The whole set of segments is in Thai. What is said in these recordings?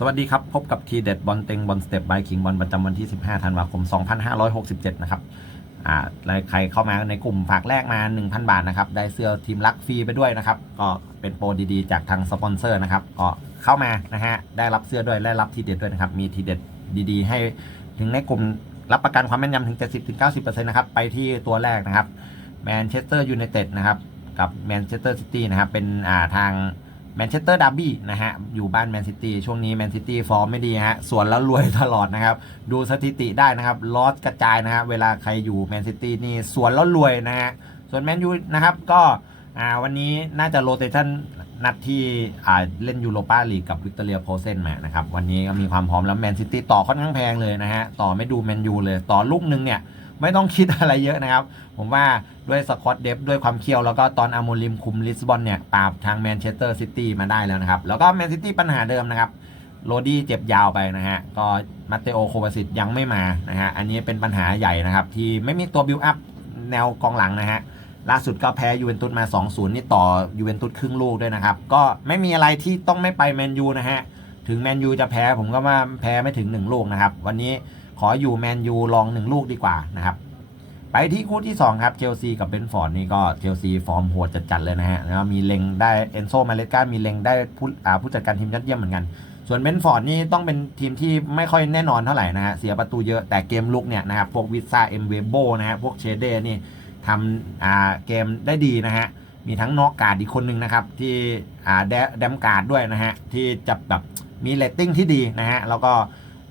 สวัสดีครับ พบกับทีเด็ดบอลเต็งบอลสเต็ปบายคิงบอลประจำวันที่ 15 ธันวาคม 2567 นะครับอ่าใครเข้ามาในกลุ่มฝากแรกมา 1,000 บาทนะครับ ได้เสื้อทีมรักฟรีไปด้วยนะครับ ก็เป็นโปรดีๆ จากทางสปอนเซอร์นะครับ ก็เข้ามานะฮะ ได้รับเสื้อด้วย ได้รับทีเด็ดด้วยนะครับ มีทีเด็ดดีๆ ให้ถึงในกลุ่มรับประกันความแม่นยำถึง 70-90%นะครับ ไปที่ตัวแรกนะครับแมนเชสเตอร์ยูไนเต็ดนะครับ กับแมนเชสเตอร์ซิตี้นะครับ เป็นอ่าทาง แมนเชสเตอร์ดาร์บี้นะฮะ อยู่บ้านแมนซิตี้ช่วงนี้แมนซิตี้ฟอร์มไม่ดีฮะส่วนแล้วรวยตลอดนะครับ ดูสถิติได้นะครับลอสกระจายนะครับเวลาใครอยู่แมนซิตี้นี่ส่วนแล้วรวยนะฮะ ส่วนแมนยูนะครับก็วันนี้น่าจะโรเตชันนัดที่เล่นยูโรปาลีกกับวิกตอเรียโพเซนมานะครับ วันนี้ก็มีความพร้อมแล้วแมนซิตี้ต่อค่อนข้างแพงเลยนะฮะ ต่อไม่ดูแมนยูเลยต่อลูกหนึงเนี่ย ไม่ต้องคิดอะไรเยอะนะครับ ผมว่าด้วยสกอตเดฟด้วยความเคี่ยว แล้วก็ตอนอาโมลิมคุมลิสบอนเนี่ยปราบทางแมนเชสเตอร์ซิตี้มาได้แล้วนะครับ แล้วก็แมนซิตี้ปัญหาเดิมนะครับโรดี้เจ็บยาวไปนะฮะ ก็มาเตโอโควาซิตยังไม่มานะฮะ อันนี้เป็นปัญหาใหญ่นะครับ ที่ไม่มีตัวบิวอัพแนวกองหลังนะฮะ ล่าสุดก็แพ้ยูเวนตุสมา 2-0 นี่ต่อยูเวนตุสครึ่งลูกด้วยนะครับ ก็ไม่มีอะไรที่ต้องไม่ไปแมนยูนะฮะ ถึงแมนยูจะแพ้ผมก็ว่าแพ้ไม่ถึง 1 ลูกนะครับ วันนี้ ขออยู่แมนยูลอง1ลูกดีกว่านะครับ ไปที่คู่ที่ 2 ครับเชลซีกับเบนฟอร์ดนี่ก็เชลซีฟอร์มโหดจัดๆเลยนะฮะแล้วมีเล็งได้เอนโซมาเลสกามีเล็งได้ผู้ผู้จัดการทีมยอดเยี่ยมเหมือนกัน ส่วนเบนฟอร์ดนี่ต้องเป็นทีมที่ไม่ค่อยแน่นอนเท่าไหร่นะฮะเสียประตูเยอะแต่เกมลุกเนี่ยนะครับพวกวิซ่าเอ็มเวโบนะฮะพวกเชเดนี่ทำเกมได้ดีนะฮะมีทั้งนอกการ์ดอีกคนนึงนะครับ ที่แดมการ์ดด้วยนะฮะที่จะแบบมีเรตติ้งที่ดีนะฮะแล้วก็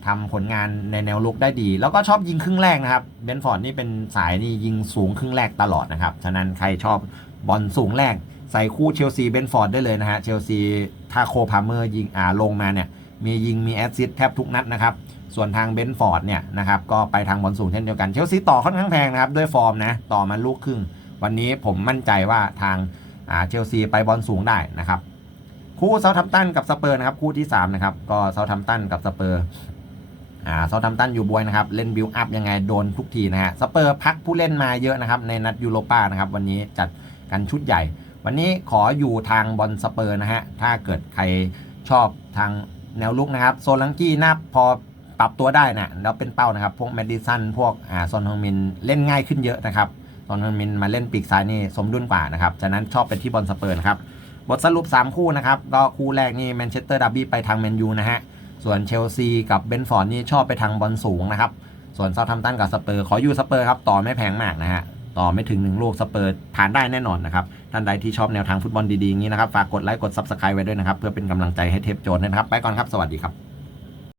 ทำผลงานในแนวลุกได้ดี แล้วก็ชอบยิงครึ่งแรกนะครับเบนฟอร์ดนี่เป็นสายนี่ยิงสูงครึ่งแรกตลอดนะครับ ฉะนั้นใครชอบบอลสูงแรก ใส่คู่เชลซีเบนฟอร์ดได้เลยนะฮะเชลซีถ้าโคพาเมอร์ยิงอ่าลงมาเนี่ยมียิงมีแอสซิสต์แทบทุกนัดนะครับ ส่วนทางเบนฟอร์ดเนี่ยนะครับก็ไปทางบอลสูงเช่นเดียวกันเชลซีต่อค่อนข้างแพงนะครับด้วยฟอร์มนะต่อมาลูกครึ่ง วันนี้ผมมั่นใจว่าทางอ่าเชลซีไปบอลสูงได้นะครับคู่เซาทัมตันกับสเปอร์นะครับคู่ที่3นะครับก็เซาทัมตันกับสเปอร์ อ่าเซาทัมตันอยู่บวยนะครับ เล่นบิลอัพยังไงโดนทุกทีนะฮะสเปอร์พักผู้เล่นมาเยอะนะครับ ในนัดยูโรป้านะครับ วันนี้จัดกันชุดใหญ่ วันนี้ขออยู่ทางบอลสเปอร์นะฮะ ถ้าเกิดใครชอบทางแนวลุกนะครับ โซลังกี้นับพอปรับตัวได้นะแล้วเป็นเป้านะครับ พวกแมดดิสันพวกอ่าซอนฮงมินเล่นง่ายขึ้นเยอะนะครับซอนฮงมินมาเล่นปีกซ้ายนี่สมดุลกว่านะครับฉะนั้นชอบเป็นที่บอลสเปอร์นะครับบทสรุป 3 คู่นะครับก็คู่แรกนี่แมนเชสเตอร์ดับบี้ไปทางแมนยูนะฮะ ส่วนเชลซีกับเบนฟอร์ดนี่ชอบไปทางบอลสูงนะครับ ส่วนเซาทัมตันกับสเปอร์ขออยู่สเปอร์ครับต่อไม่แพงมากนะฮะต่อไม่ถึงหนึ่งลูกสเปอร์ผ่านได้แน่นอนนะครับ ท่านใดที่ชอบแนวทางฟุตบอลดีๆอย่างนี้นะครับ ฝากกดไลค์กดซับสไครต์ไว้ด้วยนะครับ เพื่อเป็นกำลังใจให้เทปโจนนะครับ ไปก่อนครับ สวัสดีครับ